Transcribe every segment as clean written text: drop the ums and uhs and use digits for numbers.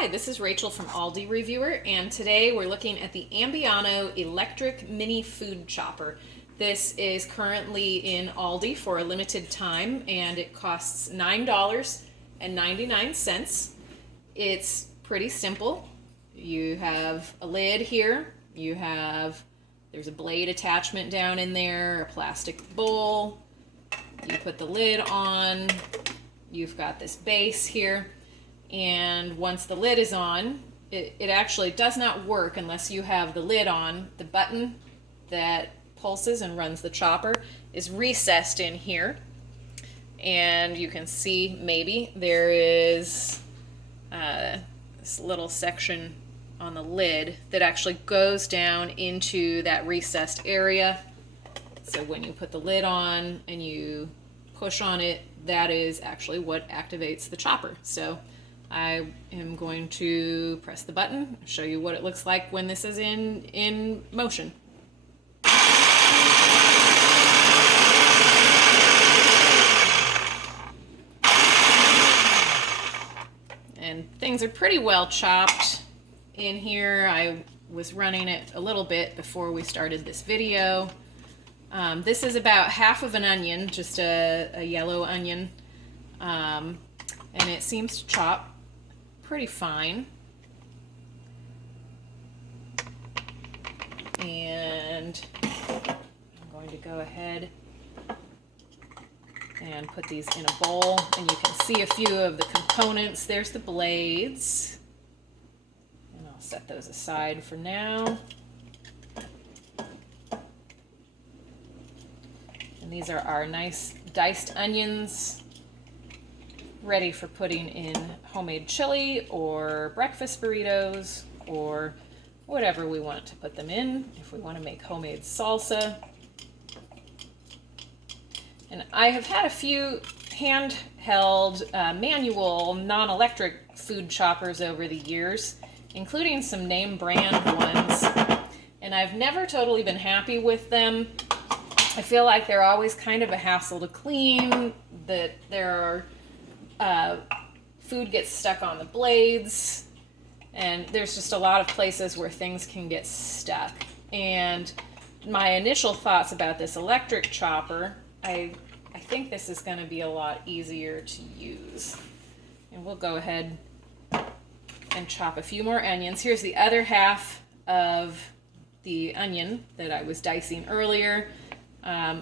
Hi, this is Rachel from Aldi Reviewer, and today we're looking at the Ambiano electric mini food chopper. This is currently in Aldi for a limited time, and it costs $9.99. It's pretty simple. You have a lid here, there's a blade attachment down in there, a plastic bowl. You put the lid on, you've got this base here. And once the lid is on, it actually does not work unless you have the lid on. The button that pulses and runs the chopper is recessed in here. And you can see maybe there is this little section on the lid that actually goes down into that recessed area. So when you put the lid on and you push on it, that is actually what activates the chopper. So I am going to press the button, show you what it looks like when this is in motion. And things are pretty well chopped in here. I was running it a little bit before we started this video. This is about half of an onion, just a yellow onion, and it seems to chop pretty fine. And I'm going to go ahead and put these in a bowl, and you can see a few of the components. There's the blades, and I'll set those aside for now. And these are our nice diced onions, ready for putting in homemade chili or breakfast burritos or whatever we want to put them in. If we want to make homemade salsa. And I have had a few handheld, manual, non-electric food choppers over the years, including some name brand ones, and I've never totally been happy with them. I feel like they're always kind of a hassle to clean, that there are food gets stuck on the blades, and there's just a lot of places where things can get stuck. And my initial thoughts about this electric chopper, I think this is going to be a lot easier to use. And we'll go ahead and chop a few more onions. Here's the other half of the onion that I was dicing earlier.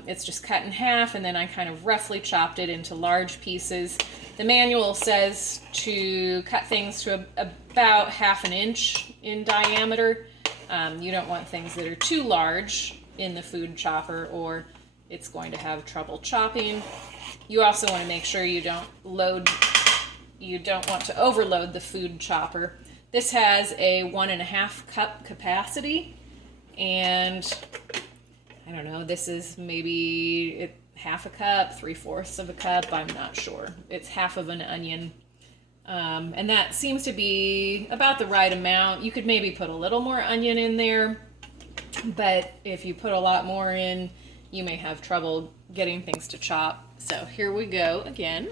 It's just cut in half, and then I kind of roughly chopped it into large pieces. The manual says to cut things to about ½ an inch in diameter. You don't want things that are too large in the food chopper, or it's going to have trouble chopping. You also want to make sure you don't want to overload the food chopper. This has a 1½ cup capacity, and I don't know, this is maybe ½ a cup, 3/4 of a cup, I'm not sure. It's half of an onion. And that seems to be about the right amount. You could maybe put a little more onion in there, but if you put a lot more in, you may have trouble getting things to chop. So here we go again.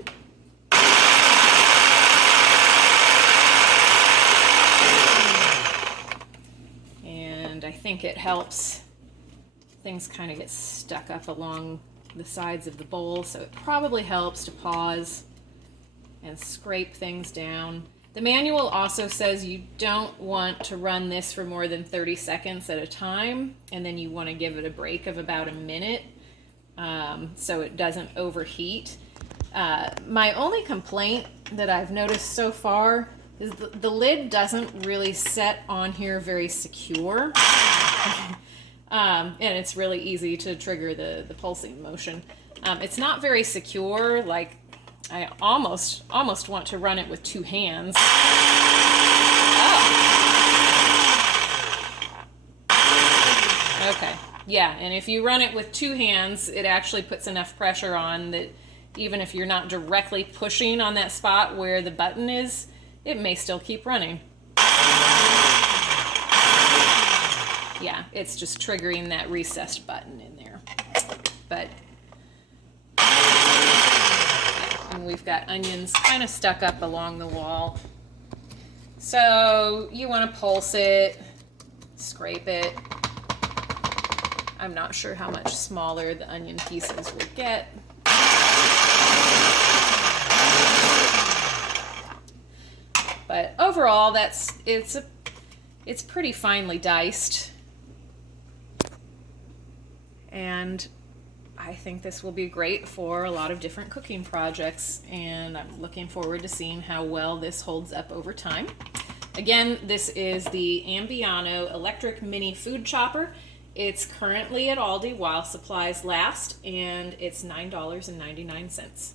And I think it helps. Things kind of get stuck up along the sides of the bowl, so it probably helps to pause and scrape things down. The manual also says you don't want to run this for more than 30 seconds at a time, and then you want to give it a break of about a minute so it doesn't overheat. My only complaint that I've noticed so far is the lid doesn't really set on here very secure. And it's really easy to trigger the pulsing motion. It's not very secure. Like, I almost want to run it with two hands. Oh. Okay, yeah, and if you run it with two hands, it actually puts enough pressure on that even if you're not directly pushing on that spot where the button is, it may still keep running. Yeah, it's just triggering that recessed button in there. But and we've got onions kind of stuck up along the wall. So you want to pulse it, scrape it. I'm not sure how much smaller the onion pieces will get. But overall, it's pretty finely diced. And I think this will be great for a lot of different cooking projects, and I'm looking forward to seeing how well this holds up over time. Again, this is the Ambiano electric mini food chopper. It's currently at Aldi while supplies last, and it's $9.99.